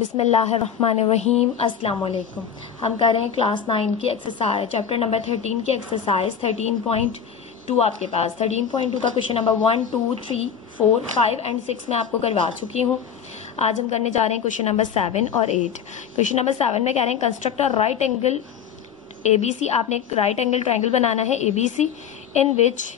बिस्मिल्लाहिर्रहमानिर्रहीम। अस्सलाम वालेकुम। हम कर रहे हैं क्लास 9 की एक्सरसाइज, चैप्टर नंबर 13 की एक्सरसाइज 13.2। आपके पास 13.2 का क्वेश्चन नंबर 1, 2, 3, 4, 5 एंड 6 में आपको करवा चुकी हूँ। आज हम करने जा रहे हैं क्वेश्चन नंबर 7 और 8। क्वेश्चन नंबर 7 में कह रहे हैं construct a right angle ABC। आपने एक राइट एंगल ट्राइंगल बनाना है ABC in which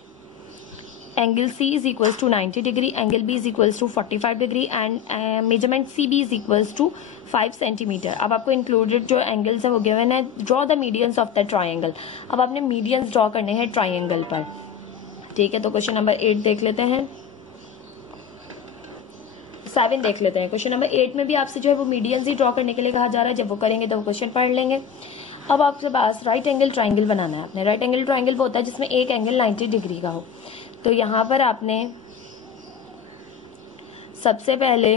angle C is equals to 90 degree, angle B is equals to 45 degree and measurement CB is equals to 5 centimetre. अब आपको included जो angles है वो given है। Draw the medians of the triangle. अब आपने medians draw करने हैं ट्राइंगल पर। ठीक है, तो क्वेश्चन नंबर 8 देख लेते हैं, 7 देख लेते हैं। क्वेश्चन नंबर 8 में भी आपसे जो है वो मीडियंस ही ड्रॉ करने के लिए कहा जा रहा है। जब वो करेंगे तो वो क्वेश्चन पढ़ लेंगे। अब आपके पास राइट एंगल ट्राइंगल बनाना है। आपने राइट एंगल ट्राइंगल वो होता है जिसमें एक एंगल 90 डिग्री का हो। तो यहाँ पर आपने सबसे पहले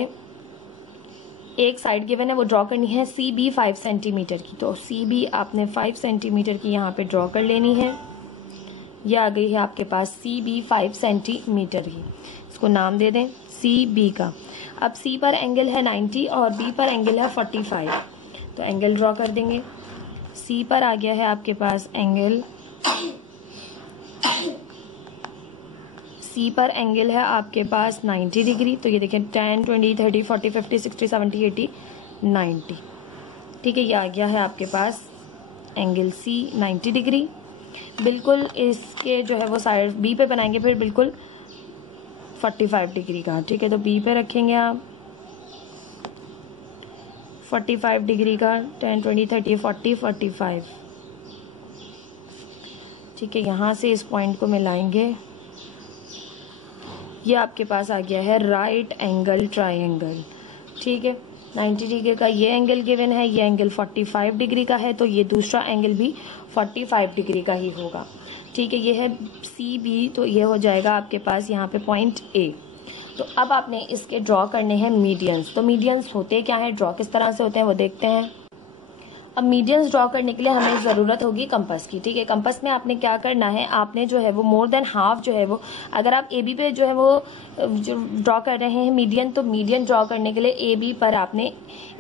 एक साइड गिवन है वो ड्रॉ करनी है CB 5 सेंटीमीटर की। तो CB आपने 5 सेंटीमीटर की यहाँ पे ड्रॉ कर लेनी है। यह आ गई है आपके पास CB 5 सेंटीमीटर की। इसको नाम दे दें CB का। अब C पर एंगल है 90 और B पर एंगल है 45। तो एंगल ड्रॉ कर देंगे। C पर आ गया है आपके पास एंगल, C पर एंगल है आपके पास 90 डिग्री। तो ये देखिए 10, 20, 30, 40, 50, 60, 70, 80, 90। ठीक है, ये आ गया है आपके पास एंगल C 90 डिग्री। बिल्कुल इसके जो है वो साइड B पे बनाएंगे फिर बिल्कुल 45 डिग्री का। ठीक है, तो B पे रखेंगे आप 45 डिग्री का, 10, 20, 30, 40, 45। ठीक है, यहाँ से इस पॉइंट को मिलाएंगे। ये आपके पास आ गया है राइट एंगल ट्राइंगल। ठीक है, 90 डिग्री का ये एंगल गिवन है, ये एंगल 45 डिग्री का है, तो ये दूसरा एंगल भी 45 डिग्री का ही होगा। ठीक है, ये है CB, तो ये हो जाएगा आपके पास यहाँ पे पॉइंट A। तो अब आपने इसके ड्रॉ करने हैं मीडियंस। तो मीडियंस होते क्या हैं, ड्रॉ किस तरह से होते हैं वो देखते हैं। अब मीडियंस ड्रॉ करने के लिए हमें ज़रूरत होगी कंपास की। ठीक है, कंपास में आपने क्या करना है, आपने जो है वो मोर देन हाफ जो है वो, अगर आप AB पे जो है वो जो ड्रॉ कर रहे हैं मीडियन, तो मीडियन ड्रॉ करने के लिए AB पर आपने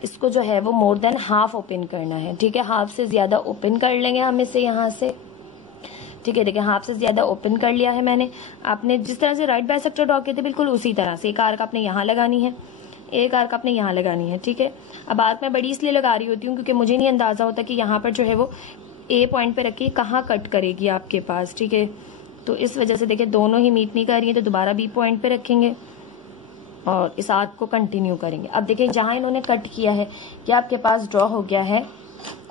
इसको जो है वो मोर देन हाफ ओपन करना है। ठीक है, हाफ से ज़्यादा ओपन कर लेंगे हम इसे यहाँ से। ठीक है, देखिए हाफ से ज़्यादा ओपन कर लिया है मैंने। आपने जिस तरह से राइट बाइसेक्टर ड्रॉ किए थे बिल्कुल उसी तरह से एक आर्क आपने यहाँ लगानी है, एक आर्क आपने यहाँ लगानी है। ठीक है, अब आर्क मैं बड़ी इसलिए लगा रही होती हूँ क्योंकि मुझे नहीं अंदाजा होता कि यहाँ पर जो है वो A पॉइंट पे रखी कहाँ कट करेगी आपके पास। ठीक है, तो इस वजह से देखिए दोनों ही मीट नहीं कर रही है, तो दोबारा B पॉइंट पे रखेंगे और इस आर्क को कंटिन्यू करेंगे। अब देखिए जहाँ इन्होंने कट किया है ये आपके पास ड्रॉ हो गया है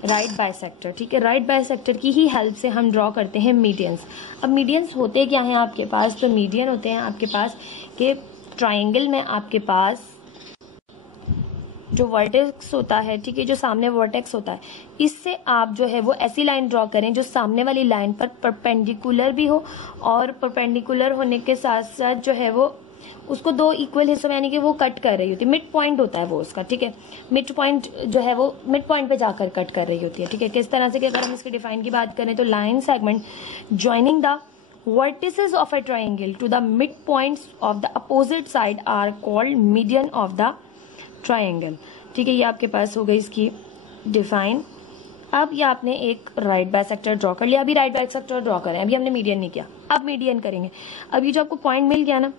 राइट बाइसेक्टर। ठीक है, राइट बाइसेक्टर की ही हेल्प से हम ड्रॉ करते हैं मीडियंस। अब मीडियंस होते क्या हैं आपके पास, तो मीडियन होते हैं आपके पास कि ट्राइंगल में आपके पास जो वर्टेक्स होता है, ठीक है, जो सामने वर्टेक्स होता है, इससे आप जो है वो ऐसी लाइन ड्रॉ करें जो सामने वाली लाइन पर परपेंडिकुलर भी हो और परपेंडिकुलर होने के साथ साथ जो है वो उसको दो इक्वल हिस्सों में यानी कि वो कट कर रही होती है। मिड पॉइंट होता है वो उसका। ठीक है, मिड पॉइंट जो है वो मिड पॉइंट पे जाकर कट कर रही होती है। ठीक है, किस तरह से कि अगर हम इसके डिफाइन की बात करें तो line segment joining the vertices of a triangle to the midpoints of the opposite side are called median of the triangle। ठीक है, ये आपके पास हो गई इसकी डिफाइन। अब ये आपने एक राइट बाइसेक्टर ड्रॉ कर लिया। अभी राइट बाइसेक्टर ड्रॉ करें, अभी हमने मीडियन नहीं किया, अब मीडियन करेंगे। अब ये जो आपको पॉइंट मिल गया ना,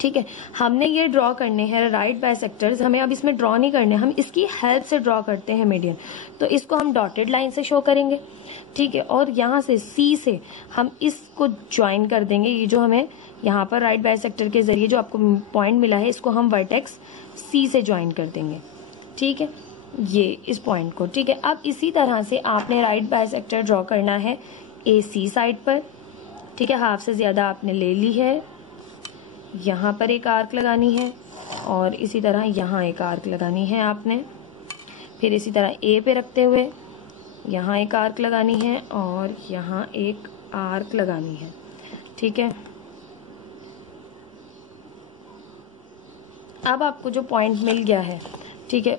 ठीक है, हमने ये ड्रॉ करने हैं राइट बाइसेक्टर्स। हमें अब इसमें ड्रॉ नहीं करने, हम इसकी हेल्प से ड्रॉ करते हैं मीडियन। तो इसको हम डॉटेड लाइन से शो करेंगे। ठीक है, और यहाँ से C से हम इसको ज्वाइन कर देंगे। ये जो हमें यहाँ पर राइट बाइसेक्टर के जरिए जो आपको पॉइंट मिला है इसको हम वर्टेक्स C से ज्वाइन कर देंगे। ठीक है, ये इस पॉइंट को। ठीक है, अब इसी तरह से आपने राइट बाइसेक्टर ड्रॉ करना है AC साइड पर। ठीक है, हाफ से ज़्यादा आपने ले ली है, यहाँ पर एक आर्क लगानी है और इसी तरह यहाँ एक आर्क लगानी है आपने। फिर इसी तरह A पे रखते हुए यहाँ एक आर्क लगानी है और यहाँ एक आर्क लगानी है। ठीक है, अब आपको जो पॉइंट मिल गया है, ठीक है,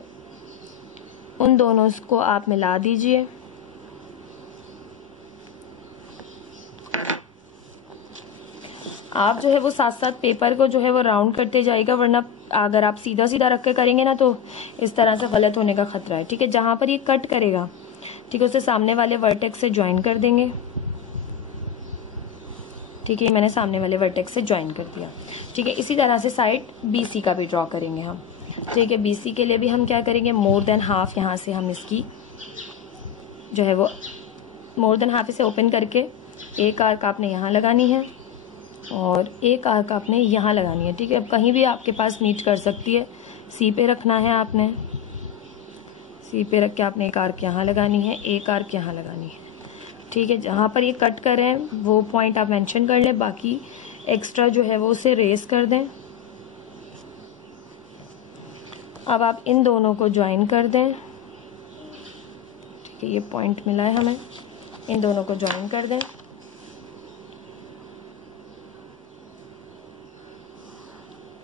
उन दोनों को आप मिला दीजिए। आप जो है वो साथ साथ पेपर को जो है वो राउंड करते जाएगा, वरना अगर आप सीधा सीधा रख के करेंगे ना तो इस तरह से गलत होने का खतरा है। ठीक है, जहां पर ये कट करेगा, ठीक है, उसे सामने वाले वर्टेक्स से ज्वाइन कर देंगे। ठीक है, मैंने सामने वाले वर्टेक्स से ज्वाइन कर दिया। ठीक है, इसी तरह से साइड BC का भी ड्रॉ करेंगे हम। ठीक है, BC के लिए भी हम क्या करेंगे, मोर देन हाफ यहाँ से हम इसकी जो है वो मोर देन हाफ इसे ओपन करके एक आर्क आपने यहाँ लगानी है और एक आर्क आपने यहाँ लगानी है। ठीक है, अब कहीं भी आपके पास मीट कर सकती है, C पे रखना है आपने, C पे रख के आपने एक आर्क यहाँ लगानी है, एक आर्क यहाँ लगानी है। ठीक है, जहाँ पर ये कट कर रहे हैं वो पॉइंट आप मेंशन कर लें, बाकी एक्स्ट्रा जो है वो उसे रेस कर दें। अब आप इन दोनों को ज्वाइन कर दें। ठीक है, ये पॉइंट मिला है हमें, इन दोनों को ज्वाइन कर दें।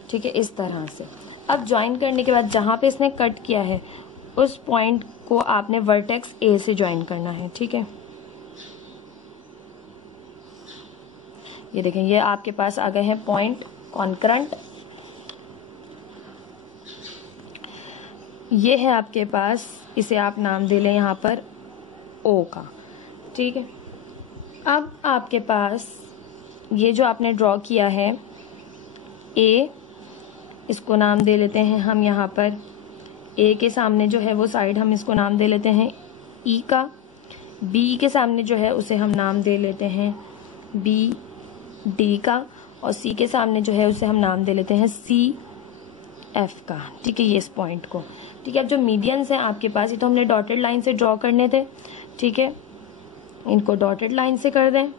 ठीक है, इस तरह से। अब ज्वाइन करने के बाद जहां पे इसने कट किया है उस पॉइंट को आपने वर्टेक्स A से ज्वाइन करना है। ठीक है, ये देखें, ये आपके पास आ गए हैं पॉइंट कॉन्करेंट। ये है आपके पास, इसे आप नाम दे लें यहाँ पर O का। ठीक है, अब आपके पास ये जो आपने ड्रॉ किया है A, इसको नाम दे लेते हैं हम यहाँ पर। A के सामने जो है वो साइड हम इसको नाम दे लेते हैं E का। B के सामने जो है उसे हम नाम दे लेते हैं BD का, और C के सामने जो है उसे हम नाम दे लेते हैं CF का। ठीक है, ये इस पॉइंट को। ठीक है, अब जो मीडियंस हैं आपके पास, ये तो हमने डॉटेड लाइन से ड्रॉ करने थे। ठीक है, इनको डॉटेड लाइन से कर दें।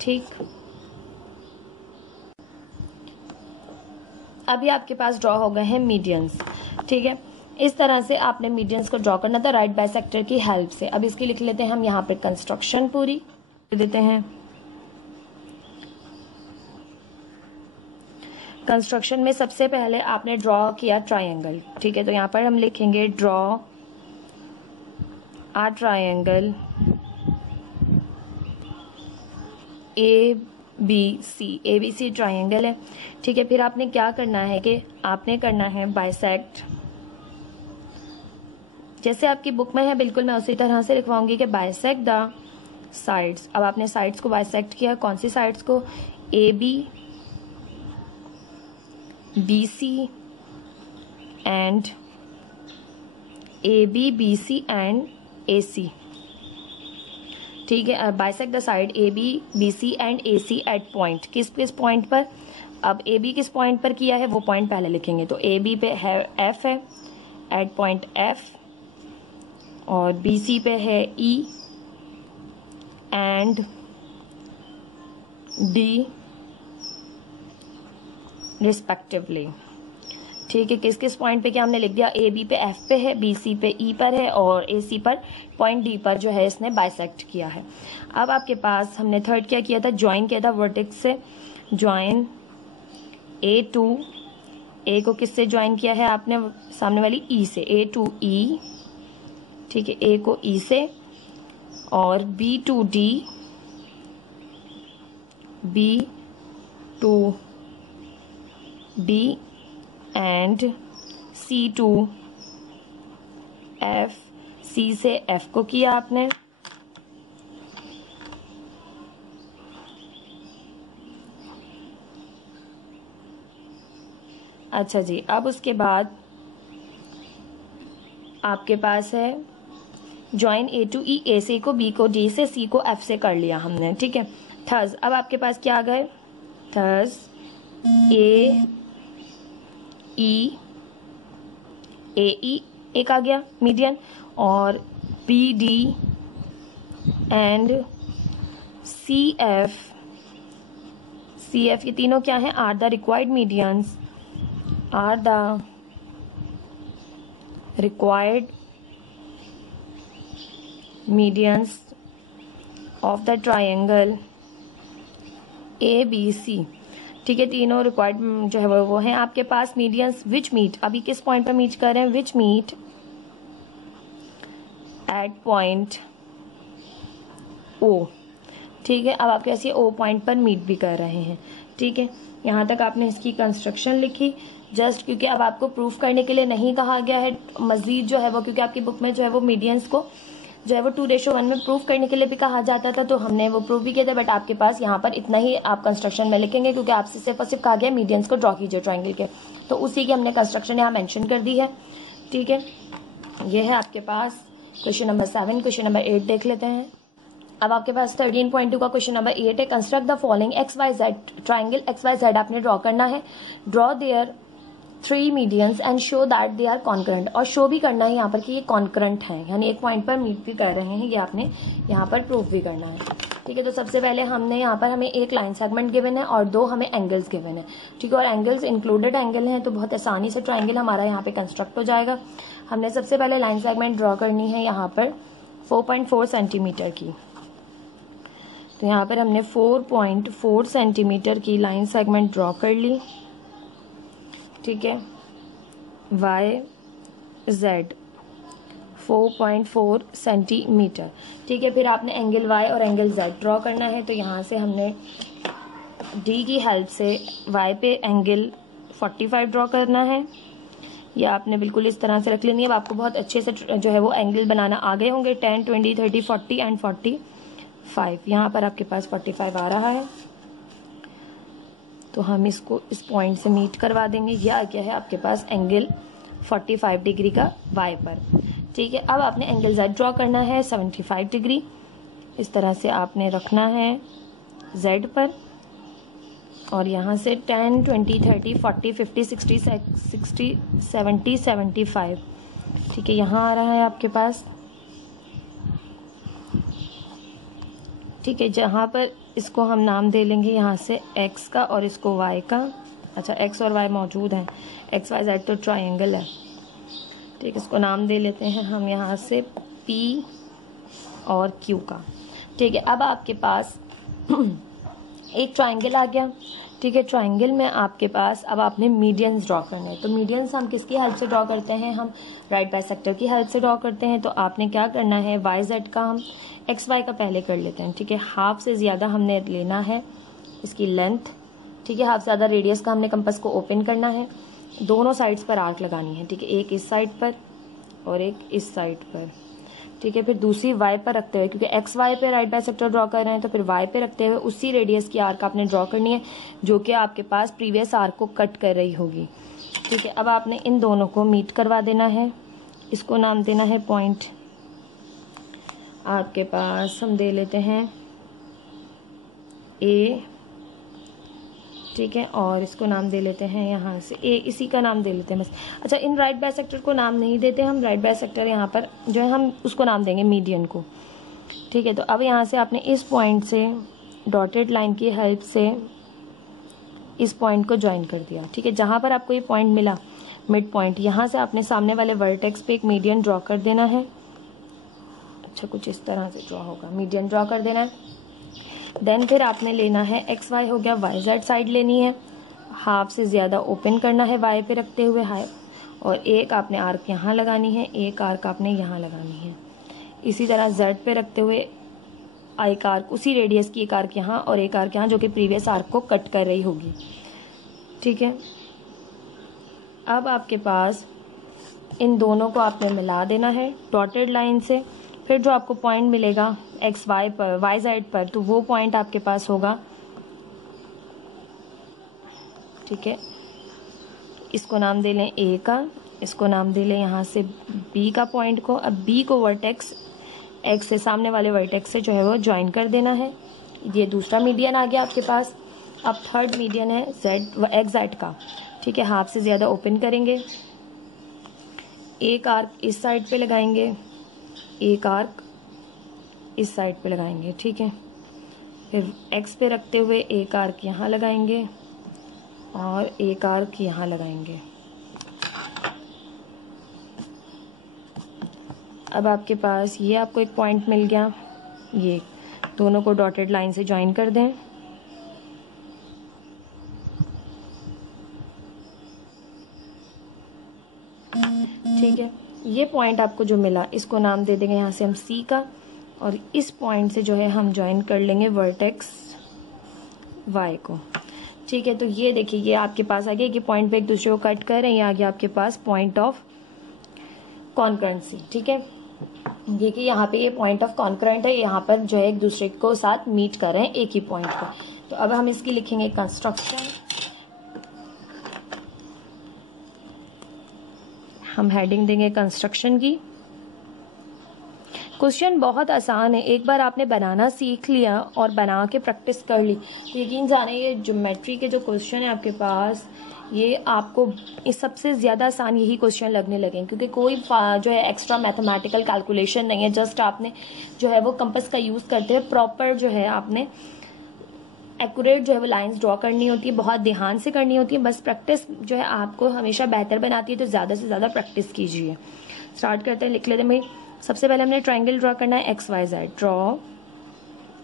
ठीक, अभी आपके पास ड्रॉ हो गए हैं मीडियंस। ठीक है, इस तरह से आपने मीडियंस को ड्रॉ करना था राइट बाइसेक्टर की हेल्प से। अब इसकी लिख लेते हैं हम यहाँ पे कंस्ट्रक्शन पूरी देते हैं। कंस्ट्रक्शन में सबसे पहले आपने ड्रॉ किया ट्रायंगल। ठीक है, तो यहाँ पर हम लिखेंगे ड्रॉ आ ट्रायंगल ABC ट्रायंगल है। ठीक है, फिर आपने क्या करना है कि आपने करना है बाइसेक्ट। जैसे आपकी बुक में है बिल्कुल मैं उसी तरह से लिखवाऊंगी कि बाइसेक्ट द साइड्स। अब आपने साइड्स को बाइसेक्ट किया, कौन सी साइड्स को, AB BC and AB BC and AC। ठीक है, bisect the side AB BC and AC at point. किस किस पॉइंट पर, अब AB किस पॉइंट पर किया है वो पॉइंट पहले लिखेंगे। तो AB पे है F है, एट पॉइंट F, और BC पे है E एंड D रिस्पेक्टिवली। ठीक है, किस किस पॉइंट पे क्या हमने लिख दिया, AB पे F पे है, BC पे E पर है, और AC पर पॉइंट D पर जो है इसने बाइसेक्ट किया है। अब आपके पास हमने थर्ड क्या किया था, ज्वाइन किया था वर्टेक्स से। ज्वाइन A टू, A को किससे ज्वाइन किया है आपने, सामने वाली E से, A टू E। ठीक है, A को E से, और B to D, B to D and C to F, C से F को किया आपने। अच्छा जी, अब उसके बाद आपके पास है join A to E, A से को, B को D से, C को F से कर लिया हमने। ठीक है, थर्स अब आपके पास क्या आ गए, थर्स A E, AE एक आ गया मीडियन, और BD एंड CF, CF ये तीनों क्या हैं, are the required medians, are the required medians of the triangle ABC। ठीक है, तीनों रिक्वायर्ड जो है वो हैं आपके पास मीडियंस विच मीट। अभी किस पॉइंट पर मीट कर रहे हैं, विच मीट एट पॉइंट ओ, ठीक है। अब आपके पास ये ओ पॉइंट पर मीट भी कर रहे हैं, ठीक है। यहाँ तक आपने इसकी कंस्ट्रक्शन लिखी, जस्ट क्योंकि अब आपको प्रूफ करने के लिए नहीं कहा गया है मजीद जो है वो, क्योंकि आपकी बुक में जो है वो मीडियंस को जो है वो 2:1 में प्रूफ करने के लिए भी कहा जाता था, तो हमने वो प्रूफ भी किया था। बट आपके पास यहाँ पर इतना ही आप कंस्ट्रक्शन में लिखेंगे, क्योंकि आपसे सिर्फ और सिर्फ कहा गया मीडियंस को ड्रॉ कीजिए ट्राइंगल के, तो उसी की हमने कंस्ट्रक्शन यहाँ मेंशन कर दी है, ठीक है। ये है आपके पास क्वेश्चन नंबर 7। क्वेश्चन नंबर 8 देख लेते हैं। अब आपके पास 13.2 का क्वेश्चन नंबर 8 है। Construct the following XYZ triangle, XYZ आपने ड्रॉ करना है। Draw their 3 medians and show that they are concurrent, और शो भी करना है यहाँ पर कि ये कॉन्करेंट है, यानी एक पॉइंट पर मीट भी कर रहे हैं, ये आपने यहाँ पर प्रूफ भी करना है, ठीक है। तो सबसे पहले हमने यहाँ पर हमें एक लाइन सेगमेंट गिवन है और 2 हमें एंगल्स गिवन है, ठीक है। और एंगल्स इंक्लूडेड एंगल हैं, तो बहुत आसानी से ट्राइंगल हमारा यहाँ पे कंस्ट्रक्ट हो जाएगा। हमने सबसे पहले लाइन सेगमेंट ड्रॉ करनी है यहाँ पर 4.4 सेंटीमीटर की, तो यहाँ पर हमने 4.4 सेंटीमीटर की लाइन सेगमेंट ड्रॉ कर ली, ठीक है। YZ 4.4 सेंटीमीटर, ठीक है। फिर आपने एंगल Y और एंगल Z ड्रॉ करना है, तो यहाँ से हमने D की हेल्प से Y पे एंगल 45 ड्रॉ करना है। ये आपने बिल्कुल इस तरह से रख लेनी है। अब आपको बहुत अच्छे से जो है वो एंगल बनाना आ गए होंगे, 10, 20, 30, 40 एंड 45। यहाँ पर आपके पास 45 आ रहा है, तो हम इसको इस पॉइंट से मीट करवा देंगे। यह आ गया है आपके पास एंगल 45 डिग्री का Y पर, ठीक है। अब आपने एंगल Z ड्रॉ करना है 75 डिग्री, इस तरह से आपने रखना है Z पर, और यहाँ से 10, 20, 30, 40, 50, 60, 70, 75, ठीक है, यहाँ आ रहा है आपके पास, ठीक है। जहाँ पर इसको हम नाम दे लेंगे यहाँ से X का और इसको Y का। अच्छा, X और Y मौजूद हैं, XYZ तो ट्राइंगल है, ठीक, इसको नाम दे लेते हैं हम यहाँ से P और Q का, ठीक है। अब आपके पास एक ट्राइंगल आ गया, ठीक है। ट्राइंगल में आपके पास अब आपने मीडियंस ड्रॉ करने हैं, तो मीडियंस हम किसकी हेल्प से ड्रॉ करते हैं, हम राइट बाइसेक्टर की हेल्प से ड्रॉ करते हैं। तो आपने क्या करना है, YZ का हम XY का पहले कर लेते हैं, ठीक है। हाफ से ज़्यादा हमने लेना है इसकी लेंथ, ठीक है। हाफ से ज़्यादा रेडियस का हमने कंपास को ओपन करना है, दोनों साइड्स पर आर्क लगानी है, ठीक है। एक इस साइड पर और एक इस साइड पर, ठीक है। फिर दूसरी Y पर रखते हुए, क्योंकि XY पे राइट बाइसेक्टर ड्रॉ कर रहे हैं, तो फिर Y पे रखते हुए उसी रेडियस की आर्क आपने ड्रॉ करनी है जो कि आपके पास प्रीवियस आर्क को कट कर रही होगी, ठीक है। अब आपने इन दोनों को मीट करवा देना है, इसको नाम देना है पॉइंट, आपके पास हम दे लेते हैं A, ठीक है, और इसको नाम दे लेते हैं यहाँ से A, इसी का नाम दे लेते हैं बस। अच्छा, इन राइट बाइसेक्टर को नाम नहीं देते हम, राइट बाइसेक्टर यहाँ पर जो है हम उसको नाम देंगे मीडियन को, ठीक है। तो अब यहाँ से आपने इस पॉइंट से डॉटेड लाइन की हेल्प से इस पॉइंट को ज्वाइन कर दिया, ठीक है। जहाँ पर आपको ये पॉइंट मिला मिड पॉइंट, यहाँ से आपने सामने वाले वर्टेक्स पे एक मीडियन ड्रॉ कर देना है। अच्छा, कुछ इस तरह से ड्रॉ होगा, मीडियन ड्रॉ कर देना है। देन फिर आपने लेना है XY हो गया, YZ साइड लेनी है, हाफ से ज़्यादा ओपन करना है Y पे रखते हुए हाई, और एक आपने आर्क यहाँ लगानी है, एक आर्क आपने यहाँ लगानी है। इसी तरह Z पे रखते हुए एक आर्क, उसी रेडियस की एक आर्क यहाँ और एक आर्क यहाँ, जो कि प्रीवियस आर्क को कट कर रही होगी, ठीक है। अब आपके पास इन दोनों को आपने मिला देना है डॉटेड लाइन से। फिर जो आपको पॉइंट मिलेगा XY पर, YZ पर, तो वो पॉइंट आपके पास होगा, ठीक है। इसको नाम दे लें A का, इसको नाम दे लें यहाँ से B का पॉइंट को। अब B को वर्टेक्स X से, सामने वाले वर्टेक्स से जो है वो ज्वाइन कर देना है। ये दूसरा मीडियन आ गया आपके पास। अब थर्ड मीडियन है XZ का, ठीक है। हाफ से ज़्यादा ओपन करेंगे, एक आर्क इस साइड पे लगाएंगे, एक आर्क इस साइड पे लगाएंगे, ठीक है। फिर X पे रखते हुए एक आर्क यहाँ लगाएंगे और एक आर्क यहाँ लगाएंगे। अब आपके पास ये आपको एक पॉइंट मिल गया, ये दोनों को डॉटेड लाइन से ज्वाइन कर दें, ठीक है। ये पॉइंट आपको जो मिला इसको नाम दे देंगे यहाँ से हम C का, और इस पॉइंट से जो है हम ज्वाइन कर लेंगे वर्टेक्स y को। ठीक है, तो ये देखिए ये आपके पास आ गया कि पॉइंट पे एक दूसरे को कट कर रहे हैं, ये आ गया आपके पास पॉइंट ऑफ कॉन्करेंसी। ठीक है, देखिए यहाँ पे ये पॉइंट ऑफ कॉन्करेंट है, यहाँ पर जो है एक दूसरे को साथ मीट कर रहे हैं एक ही पॉइंट पर। तो अब हम इसकी लिखेंगे कंस्ट्रक्शन। हम हेडिंग देंगे कंस्ट्रक्शन की। क्वेश्चन बहुत आसान है, एक बार आपने बनाना सीख लिया और बना के प्रैक्टिस कर ली तो यकीन जाने ये ज्योमेट्री के जो क्वेश्चन है आपके पास, ये आपको इस सबसे ज़्यादा आसान यही क्वेश्चन लगने लगे, क्योंकि कोई जो है एक्स्ट्रा मैथमेटिकल कैलकुलेशन नहीं है। जस्ट आपने जो है वो कंपास का यूज़ करते हुए प्रॉपर जो है आपने एक्यूरेट जो है वो लाइंस ड्रॉ करनी होती है, बहुत ध्यान से करनी होती है। बस प्रैक्टिस जो है आपको हमेशा बेहतर बनाती है, तो ज़्यादा से ज़्यादा प्रैक्टिस कीजिए। स्टार्ट करते हैं, लिख लेते हैं भाई। सबसे पहले हमने ट्राइंगल ड्रॉ करना है X Y Z. Draw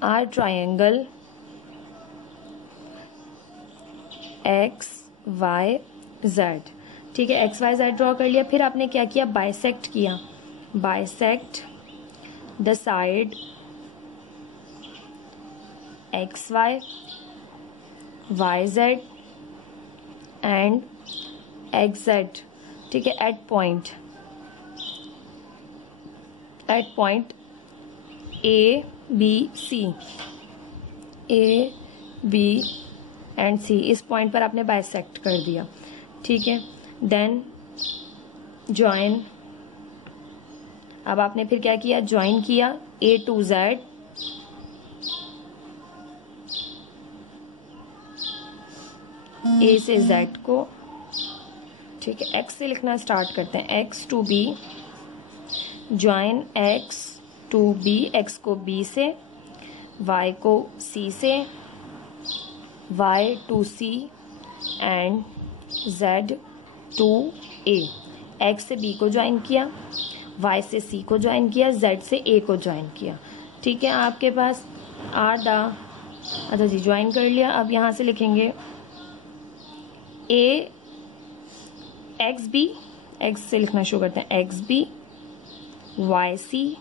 our triangle X Y Z. ठीक है, एक्स वाई जेड ड्रॉ कर लिया। फिर आपने क्या किया, बाइसेक्ट किया। Bisect the side X Y Y Z and X Z. ठीक है, at point A B C, A B and C, इस पॉइंट पर आपने बाइसेक्ट कर दिया। ठीक है, देन ज्वाइन। अब आपने फिर क्या किया, ज्वाइन किया ए टू जेड, ए से जेड को। ठीक है, एक्स से लिखना स्टार्ट करते हैं, X to B, join X to B, X को बी से, वाई को सी से, Y to C and Z to A. X से बी को ज्वाइन किया, वाई से सी को ज्वाइन किया, जेड से ए को ज्वाइन किया। ठीक है, आपके पास आर द, अच्छा जी ज्वाइन कर लिया। अब यहाँ से लिखेंगे ए एक्स बी, एक्स से लिखना शुरू करते हैं, X B Y C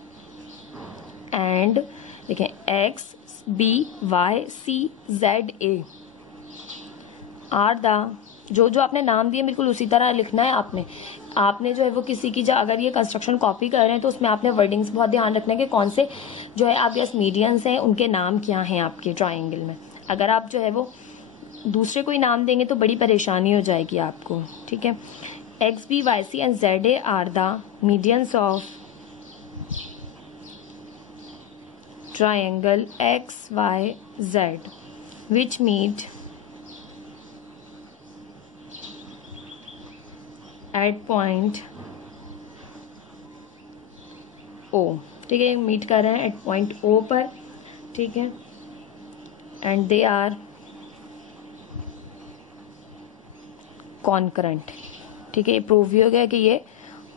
and देखें X B Y C Z A. Are the, जो जो आपने नाम दिए बिल्कुल उसी तरह लिखना है आपने जो है वो किसी की, अगर ये कंस्ट्रक्शन कॉपी कर रहे हैं तो उसमें आपने वर्डिंग्स बहुत ध्यान रखना है कि कौन से जो है आपके पास मीडियंस हैं, उनके नाम क्या हैं आपके ट्राइंगल में। अगर आप जो है वो दूसरे कोई नाम देंगे तो बड़ी परेशानी हो जाएगी आपको। ठीक है, X B Y C and Z A are the medians of triangle XYZ which meet at point O। ठीक है, मीट कर रहे हैं एट पॉइंट O पर। ठीक है, एंड दे आर कॉन्करेंट। ठीक है, ये प्रूव भी हो गया कि ये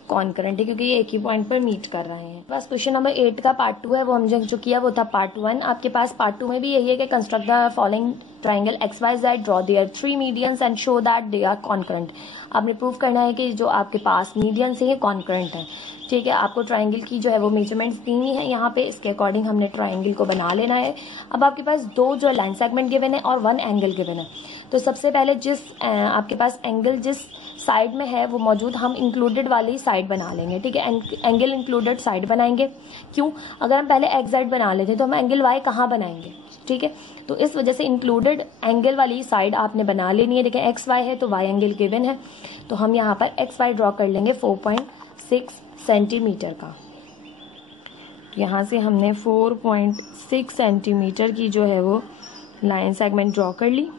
कॉन्करेंट है क्योंकि ये एक ही पॉइंट पर मीट कर रहे हैं। बस क्वेश्चन नंबर 8 का पार्ट 2 है, वो हमने जो किया वो था पार्ट 1। आपके पास पार्ट 2 में भी यही है कि construct the following triangle X Y Z, draw their 3 medians and show that they are concurrent. आपने प्रूव करना है कि जो आपके पास मीडियंस है ये कॉन्करेंट है। ठीक है, आपको ट्राइंगल की जो है वो मेजरमेंट्स दी है यहाँ पे, इसके अकॉर्डिंग हमने ट्राइंगल को बना लेना है। अब आपके पास 2 जो लाइन सेगमेंट गिवन है और 1 एंगल गिवन है। तो सबसे पहले जिस आपके पास एंगल जिस साइड में है वो मौजूद, हम इंक्लूडेड वाली साइड बना लेंगे। ठीक है, एंगल इंक्लूडेड साइड बनाएंगे। क्यों, अगर हम पहले एक्स जेड बना लेते तो हम एंगल वाई कहाँ बनाएंगे। ठीक है, तो इस वजह से इंक्लूडेड एंगल वाली साइड आपने बना लेनी है। देखिए एक्स वाई है तो वाई एंगल गिवन है, तो हम यहाँ पर एक्स वाई ड्रॉ कर लेंगे 4.6 सेंटीमीटर का। यहाँ से हमने 4.6 सेंटीमीटर की जो है वो लाइन सेगमेंट ड्रॉ कर ली।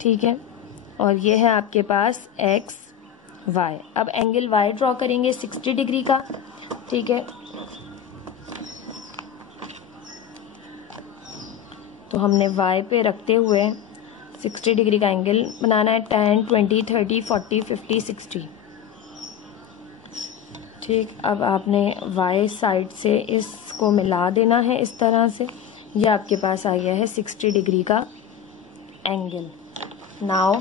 ठीक है, और ये है आपके पास एक्स वाई। अब एंगल वाई ड्रॉ करेंगे 60 डिग्री का। ठीक है, तो हमने वाई पे रखते हुए 60 डिग्री का एंगल बनाना है, 10, 20, 30, 40, 50, 60। ठीक, अब आपने वाई साइड से इसको मिला देना है इस तरह से। ये आपके पास आ गया है 60 डिग्री का एंगल। नाउ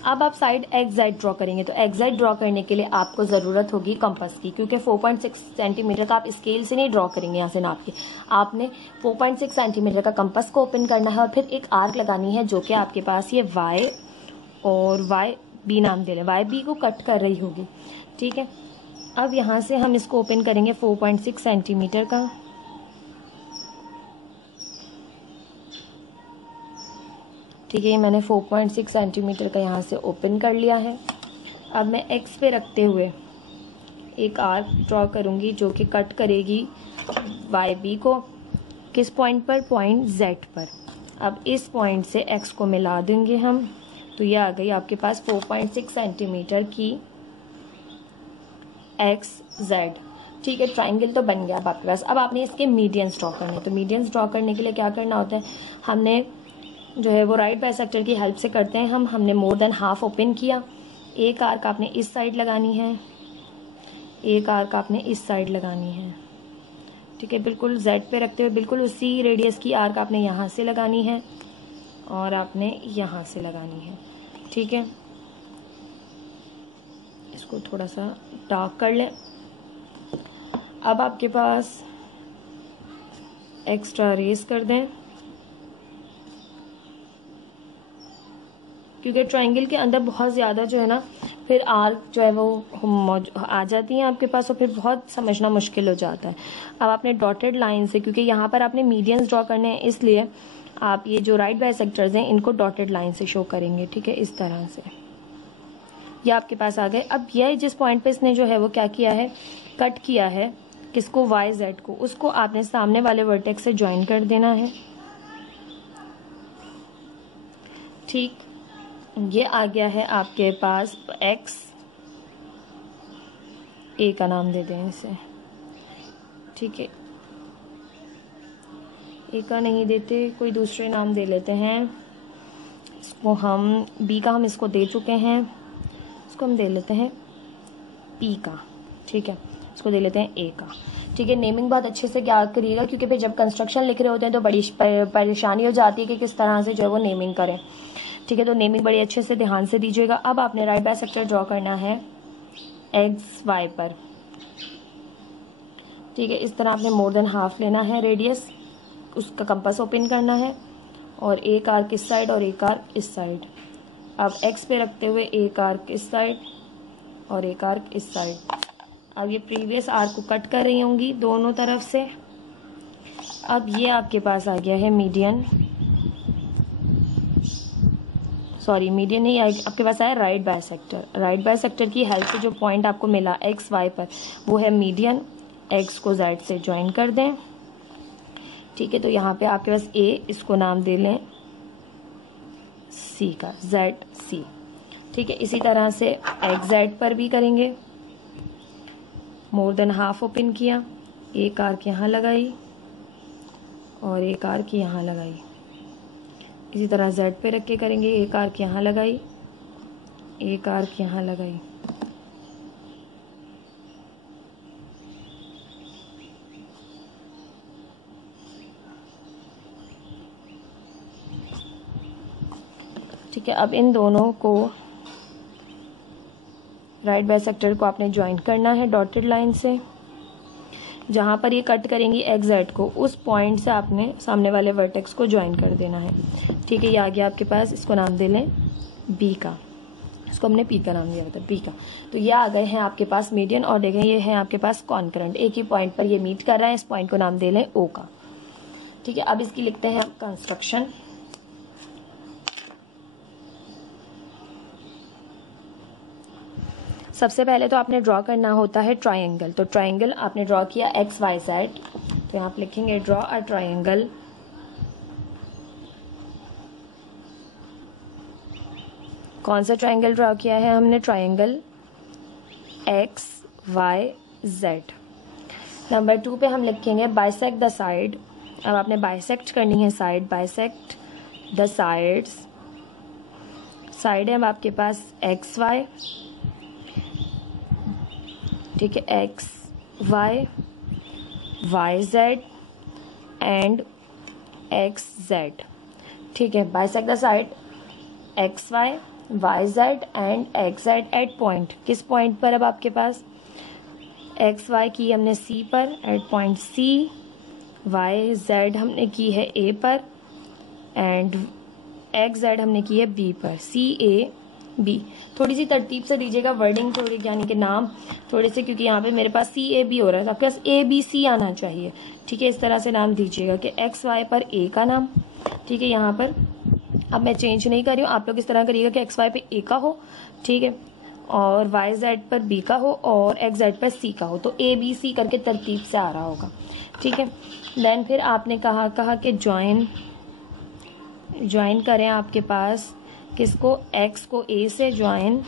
अब आप साइड एक्स जेड ड्रॉ करेंगे, तो एक्स जेड ड्रॉ करने के लिए आपको ज़रूरत होगी कंपास की, क्योंकि 4.6 सेंटीमीटर का आप स्केल से नहीं ड्रॉ करेंगे यहाँ से नाप के। आपने 4.6 सेंटीमीटर का कंपास को ओपन करना है और फिर एक आर्क लगानी है जो कि आपके पास ये वाई और वाई बी नाम दे लें, वाई बी को कट कर रही होगी। ठीक है, अब यहाँ से हम इसको ओपन करेंगे 4.6 सेंटीमीटर का। ठीक है, मैंने 4.6 सेंटीमीटर का यहाँ से ओपन कर लिया है। अब मैं एक्स पे रखते हुए एक आर्क ड्रॉ करूँगी जो कि कट करेगी वाई बी को। किस पॉइंट पर? पॉइंट जेड पर। अब इस पॉइंट से एक्स को मिला देंगे हम, तो ये आ गई आपके पास 4.6 सेंटीमीटर की एक्स जेड। ठीक है, ट्राइंगल तो बन गया अब आपके पास। अब आपने इसके मीडियंस ड्रॉ करने, तो मीडियंस ड्रॉ करने के लिए क्या करना होता है, हमने जो है वो राइट बाइसेक्टर की हेल्प से करते हैं हमने मोर देन हाफ ओपन किया। एक आर्क आपने इस साइड लगानी है, एक आर्क आपने इस साइड लगानी है। ठीक है, बिल्कुल जेड पे रखते हुए बिल्कुल उसी रेडियस की आर्क आपने यहाँ से लगानी है और आपने यहाँ से लगानी है। ठीक है, इसको थोड़ा सा डार्क कर लें। अब आपके पास एक्स्ट्रा रेस कर दें, क्योंकि ट्राइंगल के अंदर बहुत ज़्यादा जो है ना फिर आर्क जो है वो आ जाती हैं आपके पास और फिर बहुत समझना मुश्किल हो जाता है। अब आपने डॉटेड लाइन से, क्योंकि यहाँ पर आपने मीडियंस ड्रॉ करने हैं, इसलिए आप ये जो राइट बाइसेक्टर्स हैं इनको डॉटेड लाइन से शो करेंगे। ठीक है, इस तरह से ये आपके पास आ गए। अब यह जिस पॉइंट पे इसने जो है वो क्या किया है, कट किया है किसको, वाई जेड को, उसको आपने सामने वाले वर्टेक्स से ज्वाइन कर देना है। ठीक, ये आ गया है आपके पास एक्स, ए का नाम दे दें इसे। ठीक है, ए का नहीं देते, कोई दूसरे नाम दे लेते हैं इसको हम, बी का हम इसको दे चुके हैं, इसको हम दे लेते हैं पी का। ठीक है, इसको दे लेते हैं ए का। ठीक है, नेमिंग बहुत अच्छे से क्या करिएगा, क्योंकि फिर जब कंस्ट्रक्शन लिख रहे होते हैं तो बड़ी परेशानी हो जाती है कि किस तरह से जो है वो नेमिंग करें। ठीक है, तो नेमिंग बड़ी अच्छे से ध्यान से दीजिएगा। अब आपने राइट बाइसेक्टर ड्रॉ करना है एक्स वाई पर। ठीक है, इस तरह आपने मोर देन हाफ लेना है रेडियस, उसका कंपास ओपन करना है और एक आर्क इस साइड और एक आर्क इस साइड। अब एक्स पे रखते हुए एक आर्क इस साइड और एक आर्क इस साइड। अब ये प्रीवियस आर्क को कट कर रही होंगी दोनों तरफ से। अब ये आपके पास आ गया है मीडियन, सॉरी मीडियन नहीं, आपके पास आया राइट बाइसेक्टर। राइट बाइसेक्टर की हेल्प से जो पॉइंट आपको मिला एक्स वाई पर वो है मीडियन। एक्स को जेड से ज्वाइन कर दें। ठीक है, तो यहाँ पे आपके पास ए, इसको नाम दे लें सी का, जेड सी। ठीक है, इसी तरह से एक्स जेड पर भी करेंगे। मोर देन हाफ ओपन किया, एक आर्क यहाँ लगाई और एक आर्क यहाँ लगाई। इसी तरह जेड पे रख के करेंगे, एक आर्क यहाँ लगाई, एक आर्क यहाँ लगाई। ठीक है, अब इन दोनों को राइट बाइसेक्टर को आपने ज्वाइन करना है डॉटेड लाइन से। जहाँ पर ये कट करेंगी एक्स जेड को, उस पॉइंट से आपने सामने वाले वर्टेक्स को ज्वाइन कर देना है। ठीक है, ये आ गया आपके पास, इसको नाम दे लें बी का, इसको हमने पी का नाम दिया था, बी का। तो ये आ गए हैं आपके पास मीडियन और देखें ये है आपके पास कॉन्करेंट, एक ही पॉइंट पर ये मीट कर रहा है। इस पॉइंट को नाम दे लें ओ का। ठीक है, अब इसकी लिखते हैं कंस्ट्रक्शन। सबसे पहले तो आपने ड्रॉ करना होता है ट्राइंगल। तो ट्राइंगल आपने ड्रॉ किया एक्स वाई जेड, तो यहाँ पे लिखेंगे ड्रॉ अ ट्राइंगल कौन सा ट्राइंगल ड्रॉ किया है हमने, triangle X Y Z. Number 2 पे हम लिखेंगे बाइसेक्ट द साइड। अब आपने बाइसेक्ट करनी है side, bisect the sides. Side है अब आपके पास एक्स वाई। ठीक है, X Y, Y Z and X Z. ठीक है, bisect the side X Y Y Z and X Z at point, किस पॉइंट पर अब आपके पास एक्स वाई की हमने सी पर at point C, Y Z हमने की है ए पर एंड एक्स जेड हमने की है बी पर, सी ए बी। थोड़ी सी तरतीब से दीजिएगा वर्डिंग, थोड़ी यानी कि नाम थोड़े से, क्योंकि यहाँ पे मेरे पास सी ए बी हो रहा है तो आपके पास ए बी सी आना चाहिए। ठीक है, इस तरह से नाम दीजिएगा कि एक्स वाई पर ए का नाम। ठीक है, यहाँ पर अब मैं चेंज नहीं कर रही हूँ, आप लोग इस तरह करिएगा कि एक्स वाई पे ए का हो, ठीक है, और वाई जेड पर बी का हो और एक्स जेड पर सी का हो, तो ए बी सी करके तरतीब से आ रहा होगा। ठीक है, देन फिर आपने कहा कि ज्वाइन करें आपके पास किसको, एक्स को ए से join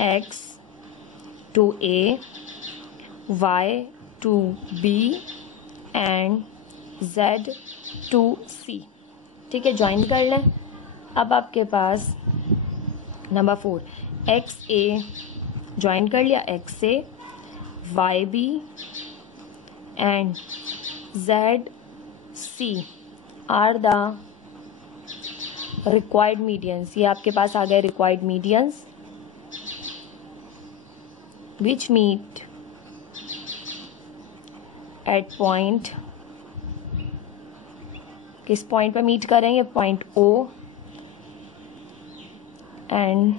X to A, Y to B and Z to C. ठीक है, ज्वाइन कर लें। अब आपके पास नंबर 4 एक्स ए ज्वाइन कर लिया एक्स से, Y B and Z C are the required medians. ये आपके पास आ गए required medians which meet at point, किस पॉइंट पर मीट करेंगे, point O, and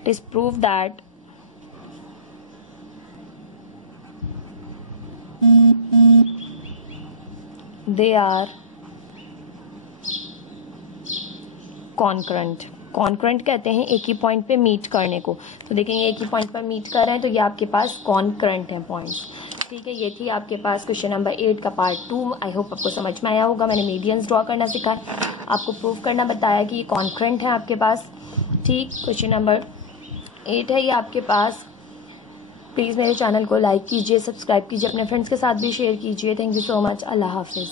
it is prove that they are concurrent. Concurrent कहते हैं एक ही पॉइंट पे मीट करने को, तो देखेंगे एक ही पॉइंट पर मीट कर रहे हैं तो ये आपके पास कॉन्करेंट है पॉइंट्स। ठीक है, ये थी आपके पास क्वेश्चन नंबर 8 का पार्ट 2। आई होप आपको समझ में आया होगा। मैंने मीडियंस ड्रॉ करना सिखाया, आपको प्रूव करना बताया कि ये कॉन्करेंट है आपके पास। ठीक, क्वेश्चन नंबर 8 है ये आपके पास। प्लीज़ मेरे चैनल को लाइक कीजिए, सब्सक्राइब कीजिए, अपने फ्रेंड्स के साथ भी शेयर कीजिए। Thank you so much. अल्लाह हाफिज़।